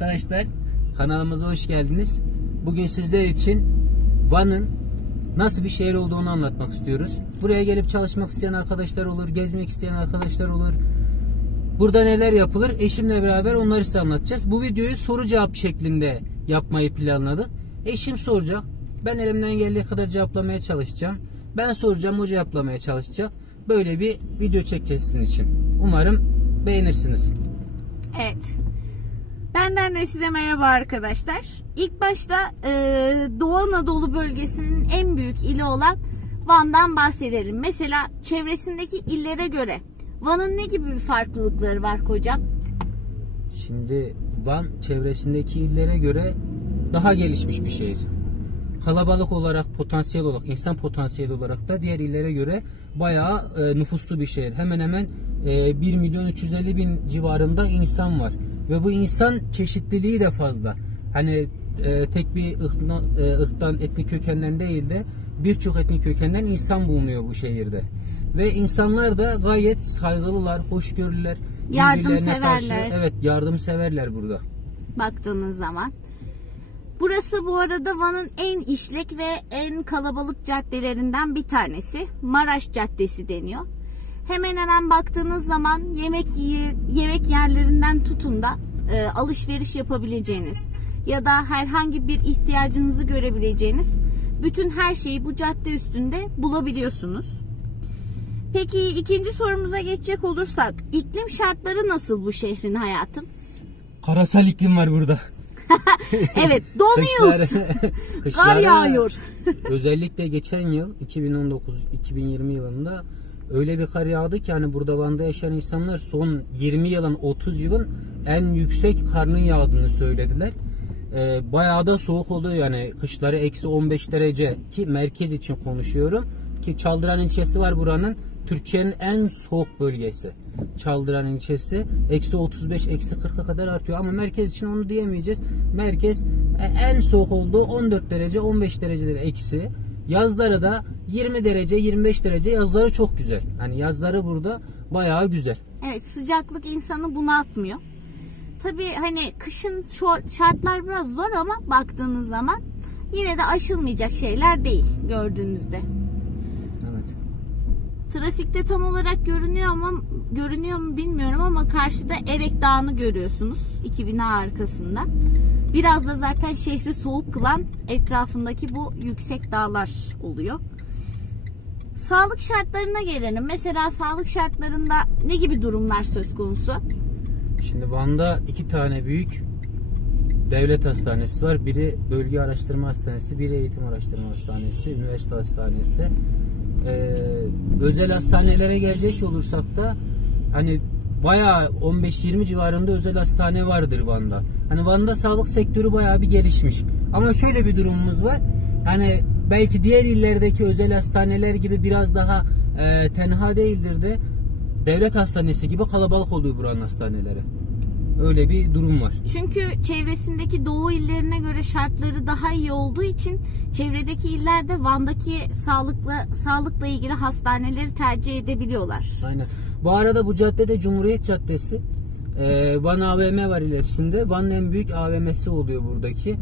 Arkadaşlar kanalımıza hoş geldiniz. Bugün sizler için Van'ın nasıl bir şehir olduğunu anlatmak istiyoruz. Buraya gelip çalışmak isteyen arkadaşlar olur, gezmek isteyen arkadaşlar olur. Burada neler yapılır? Eşimle beraber onları size anlatacağız. Bu videoyu soru cevap şeklinde yapmayı planladık. Eşim soracak. Ben elimden geldiği kadar cevaplamaya çalışacağım. Ben soracağım, o cevaplamaya çalışacak. Böyle bir video çekeceğiz sizin için. Umarım beğenirsiniz. Evet. Benden de size merhaba arkadaşlar. İlk başta Doğu Anadolu bölgesinin en büyük ili olan Van'dan bahsedelim. Mesela çevresindeki illere göre Van'ın ne gibi bir farklılıkları var kocam? Şimdi Van çevresindeki illere göre daha gelişmiş bir şehir. Kalabalık olarak, potansiyel olarak, insan potansiyeli olarak da diğer illere göre bayağı nüfuslu bir şehir. Hemen hemen 1.350.000 civarında insan var. Ve bu insan çeşitliliği de fazla. Hani tek bir ırktan, etnik kökenden değil de birçok etnik kökenden insan bulunuyor bu şehirde. Ve insanlar da gayet saygılılar, hoşgörüler. Yardımseverler. Evet, yardımseverler burada. Baktığınız zaman. Burası bu arada Van'ın en işlek ve en kalabalık caddelerinden bir tanesi. Maraş Caddesi deniyor. Hemen hemen baktığınız zaman yemek yerlerinden tutun da alışveriş yapabileceğiniz ya da herhangi bir ihtiyacınızı görebileceğiniz bütün her şeyi bu cadde üstünde bulabiliyorsunuz. Peki ikinci sorumuza geçecek olursak, iklim şartları nasıl bu şehrin hayatım? Karasal iklim var burada. Evet, donuyoruz. Kar yağıyor. Özellikle geçen yıl 2019-2020 yılında öyle bir kar yağdı ki hani burada Van'da yaşayan insanlar son 20 yılın 30 yılın en yüksek karın yağdığını söylediler. Bayağı da soğuk oluyor yani kışları eksi 15 derece ki merkez için konuşuyorum ki Çaldıran ilçesi var buranın. Türkiye'nin en soğuk bölgesi. Çaldıran ilçesi eksi 35 eksi 40'a kadar artıyor ama merkez için onu diyemeyeceğiz. Merkez en soğuk olduğu 14 derece 15 dereceleri eksi. Yazları da 20 derece 25 derece, yazları çok güzel. Hani yazları burada bayağı güzel. Evet, sıcaklık insanı bunaltmıyor. Tabii hani kışın şartlar biraz zor ama baktığınız zaman yine de aşılmayacak şeyler değil gördüğünüzde. Evet. Trafikte tam olarak görünüyor mu bilmiyorum ama karşıda Erek Dağı'nı görüyorsunuz 2 bina arkasında. Biraz da zaten şehri soğuk kılan etrafındaki bu yüksek dağlar oluyor. Sağlık şartlarına gelelim. Mesela sağlık şartlarında ne gibi durumlar söz konusu? Şimdi Van'da 2 tane büyük devlet hastanesi var. Biri Bölge Araştırma Hastanesi, biri Eğitim Araştırma Hastanesi, Üniversite Hastanesi. Özel hastanelere gelecek olursak da hani bayağı 15-20 civarında özel hastane vardır Van'da. Hani Van'da sağlık sektörü bayağı bir gelişmiş. Ama şöyle bir durumumuz var. Hani belki diğer illerdeki özel hastaneler gibi biraz daha tenha değildir de devlet hastanesi gibi kalabalık oluyor buranın hastaneleri. Öyle bir durum var. Çünkü çevresindeki doğu illerine göre şartları daha iyi olduğu için çevredeki illerde Van'daki sağlıkla ilgili hastaneleri tercih edebiliyorlar. Aynen. Bu arada bu caddede Cumhuriyet Caddesi, Van AVM var ilerisinde. Van'ın en büyük AVM'si oluyor buradaki.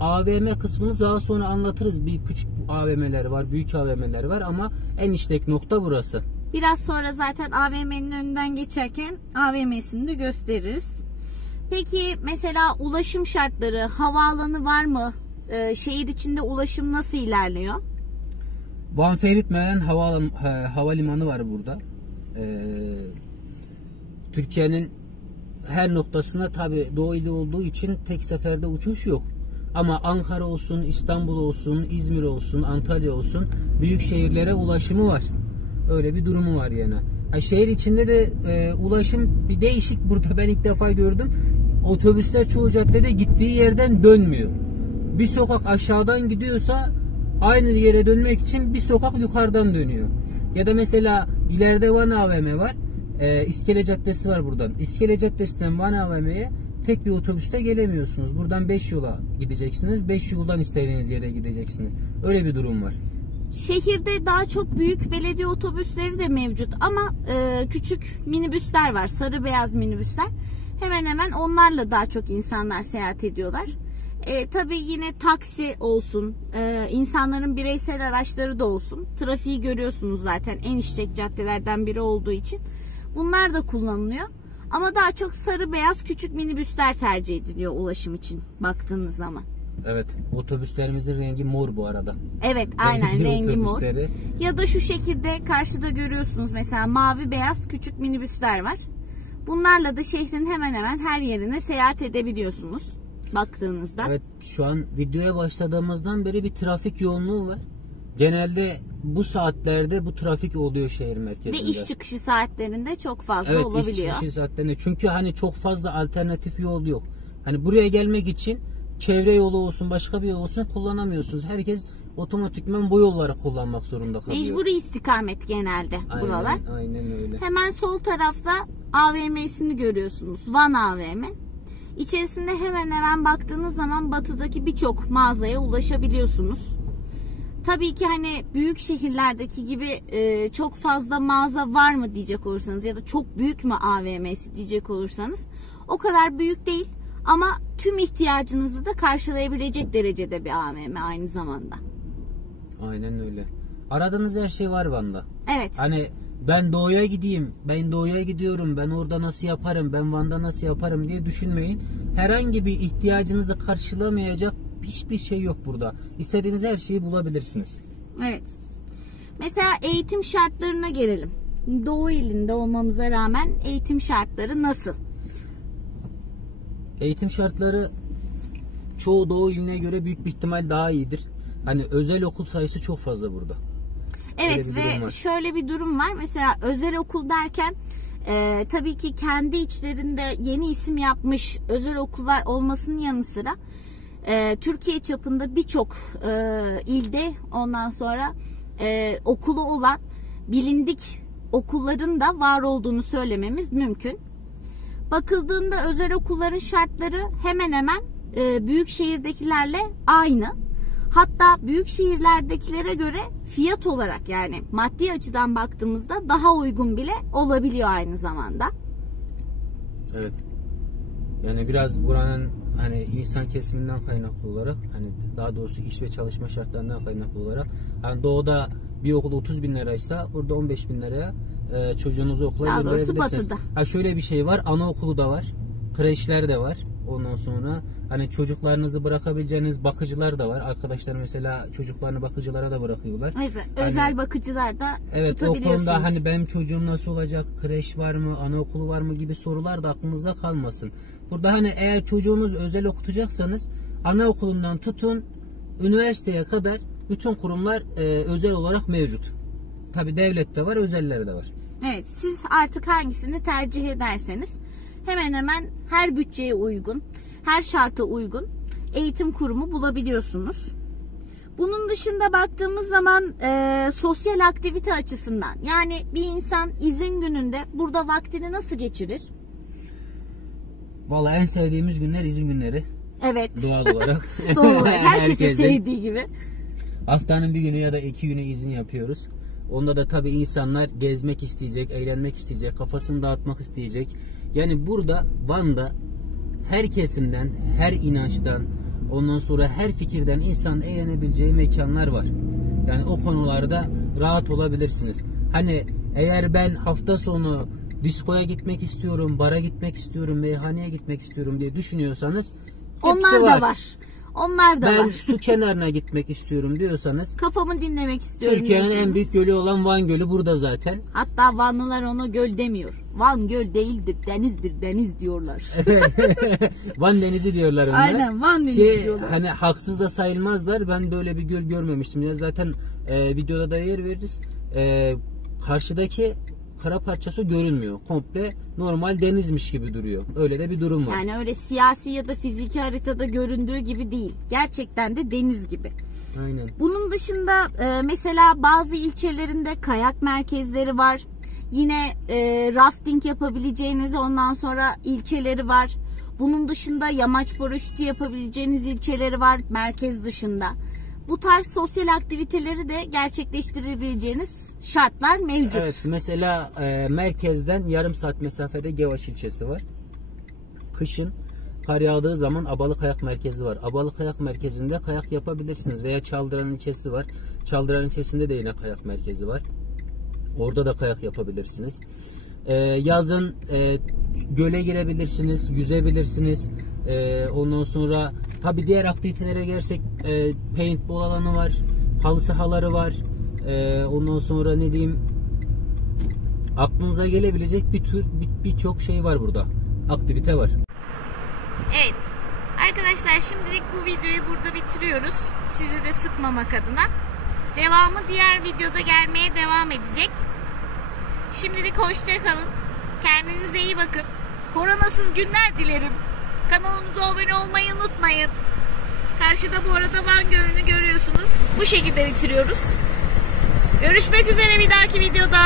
AVM kısmını daha sonra anlatırız. Bir küçük AVM'ler var, büyük AVM'ler var ama en işlek nokta burası. Biraz sonra zaten AVM'nin önünden geçerken AVM'sini de gösteririz. Peki mesela ulaşım şartları, havaalanı var mı? Şehir içinde ulaşım nasıl ilerliyor? Van Fehrit Mealen havalimanı var burada. Türkiye'nin her noktasına tabi Doğu ili olduğu için tek seferde uçuş yok. Ama Ankara olsun, İstanbul olsun, İzmir olsun, Antalya olsun büyük şehirlere ulaşımı var. Öyle bir durumu var yani. Şehir içinde de ulaşım bir değişik, burada ben ilk defa gördüm. Otobüsler çoğu caddede gittiği yerden dönmüyor. Bir sokak aşağıdan gidiyorsa aynı yere dönmek için bir sokak yukarıdan dönüyor. Ya da mesela ileride Van AVM var. İskele Caddesi var buradan. İskele Caddesi'nden Van AVM'ye tek bir otobüste gelemiyorsunuz. Buradan 5 yola gideceksiniz. 5 yoldan istediğiniz yere gideceksiniz. Öyle bir durum var. Şehirde daha çok büyük belediye otobüsleri de mevcut ama küçük minibüsler var. Sarı beyaz minibüsler. Hemen hemen onlarla daha çok insanlar seyahat ediyorlar. Tabii yine taksi olsun, insanların bireysel araçları da olsun. Trafiği görüyorsunuz zaten, en işlek caddelerden biri olduğu için. Bunlar da kullanılıyor. Ama daha çok sarı beyaz küçük minibüsler tercih ediliyor ulaşım için baktığınız zaman. Evet, otobüslerimizin rengi mor bu arada. Evet, aynen rengi mor. Otobüsleri. Ya da şu şekilde karşıda görüyorsunuz mesela mavi beyaz küçük minibüsler var. Bunlarla da şehrin hemen hemen her yerine seyahat edebiliyorsunuz baktığınızda. Evet, şu an videoya başladığımızdan beri bir trafik yoğunluğu var. Genelde bu saatlerde bu trafik oluyor şehir merkezinde. Ve iş çıkışı saatlerinde çok fazla evet, olabiliyor. Evet, iş çıkışı saatlerinde. Çünkü hani çok fazla alternatif yol yok. Hani buraya gelmek için çevre yolu olsun, başka bir yol olsun kullanamıyorsunuz. Herkes otomatikman bu yolları kullanmak zorunda kalıyor. Mecburi istikamet genelde buralar. Aynen öyle. Hemen sol tarafta AVM'sini görüyorsunuz. Van AVM. İçerisinde hemen hemen baktığınız zaman batıdaki birçok mağazaya ulaşabiliyorsunuz. Tabii ki hani büyük şehirlerdeki gibi çok fazla mağaza var mı diyecek olursanız ya da çok büyük mü AVM'si diyecek olursanız o kadar büyük değil ama tüm ihtiyacınızı da karşılayabilecek derecede bir AVM aynı zamanda. Aynen öyle. Aradığınız her şey var Van'da. Evet. Hani ben doğuya gideyim, ben doğuya gidiyorum, ben orada nasıl yaparım, ben Van'da nasıl yaparım diye düşünmeyin. Herhangi bir ihtiyacınızı karşılamayacak hiçbir şey yok burada. İstediğiniz her şeyi bulabilirsiniz. Evet. Mesela eğitim şartlarına gelelim. Doğu ilinde olmamıza rağmen eğitim şartları nasıl? Eğitim şartları çoğu doğu iline göre büyük bir ihtimal daha iyidir. Hani özel okul sayısı çok fazla burada. Evet ve şöyle bir durum var. Mesela özel okul derken tabii ki kendi içlerinde yeni isim yapmış özel okullar olmasının yanı sıra Türkiye çapında birçok ilde ondan sonra okulu olan bilindik okulların da var olduğunu söylememiz mümkün. Bakıldığında özel okulların şartları hemen hemen büyük şehirdekilerle aynı. Hatta büyük şehirlerdekilere göre fiyat olarak yani maddi açıdan baktığımızda daha uygun bile olabiliyor aynı zamanda. Evet. Yani biraz buranın hani insan kesiminden kaynaklı olarak hani daha doğrusu iş ve çalışma şartlarından kaynaklı olarak hani doğuda bir okul 30 bin liraysa burada 15 bin liraya çocuğunuzu okula gönderebilirsiniz. Ha şöyle bir şey var, anaokulu da var, kreşler de var. Ondan sonra hani çocuklarınızı bırakabileceğiniz bakıcılar da var. Arkadaşlar mesela çocuklarını bakıcılara da bırakıyorlar. Evet, özel hani, bakıcılar da evet, o konuda hani benim çocuğum nasıl olacak, kreş var mı, anaokulu var mı gibi sorular da aklınızda kalmasın. Burada hani eğer çocuğunuz özel okutacaksanız anaokulundan tutun üniversiteye kadar bütün kurumlar özel olarak mevcut. Tabi devlette var, özeller de var. Evet, siz artık hangisini tercih ederseniz hemen hemen her bütçeye uygun, her şarta uygun eğitim kurumu bulabiliyorsunuz. Bunun dışında baktığımız zaman sosyal aktivite açısından yani bir insan izin gününde burada vaktini nasıl geçirir? Vallahi en sevdiğimiz günler izin günleri. Evet. Doğal olarak. Doğal olarak. Herkesin sevdiği gibi. Haftanın bir günü ya da 2 günü izin yapıyoruz. Onda da tabii insanlar gezmek isteyecek, eğlenmek isteyecek, kafasını dağıtmak isteyecek. Yani burada Van'da her kesimden, her inançtan, ondan sonra her fikirden insan eğlenebileceği mekanlar var. Yani o konularda rahat olabilirsiniz. Hani eğer ben hafta sonu diskoya gitmek istiyorum, bara gitmek istiyorum, meyhaneye gitmek istiyorum diye düşünüyorsanız onlar da var. Onlar da ben var. su kenarına gitmek istiyorum diyorsanız kafamı dinlemek istiyorum. Türkiye'nin en büyük gölü olan Van Gölü burada zaten. Hatta Vanlılar ona göl demiyor. Van göl değildir, denizdir, deniz diyorlar. Van denizi diyorlar onlar. Aynen, Van denizi diyorlar. Hani haksız da sayılmazlar. Ben böyle bir göl görmemiştim. Ya zaten videoda da yer veririz. Karşıdaki kara parçası görünmüyor. Komple normal denizmiş gibi duruyor. Öyle de bir durum var. Yani öyle siyasi ya da fiziki haritada göründüğü gibi değil. Gerçekten de deniz gibi. Aynen. Bunun dışında mesela bazı ilçelerinde kayak merkezleri var. Yine rafting yapabileceğiniz ondan sonra ilçeleri var. Bunun dışında yamaç paraşütü yapabileceğiniz ilçeleri var merkez dışında. Bu tarz sosyal aktiviteleri de gerçekleştirebileceğiniz şartlar mevcut. Evet, mesela merkezden yarım saat mesafede Gevaş ilçesi var. kışın kar yağdığı zaman Abalı Kayak Merkezi var. Abalı Kayak Merkezi'nde kayak yapabilirsiniz. Veya Çaldıran ilçesi var. Çaldıran ilçesinde de yine kayak merkezi var. Orada da kayak yapabilirsiniz. Yazın göle girebilirsiniz, yüzebilirsiniz. Ondan sonra tabi diğer aktivitelere gelsek paintball alanı var, halı sahaları var. Ondan sonra ne diyeyim, aklınıza gelebilecek birçok şey var burada. Aktivite var. Evet. Arkadaşlar şimdilik bu videoyu burada bitiriyoruz. Sizi de sıkmamak adına. Devamı diğer videoda gelmeye devam edecek. Şimdilik hoşça kalın. Kendinize iyi bakın. Koronasız günler dilerim. Kanalımıza abone olmayı unutmayın. Karşıda bu arada Van Gölü'nü görüyorsunuz. Bu şekilde bitiriyoruz. Görüşmek üzere bir dahaki videoda.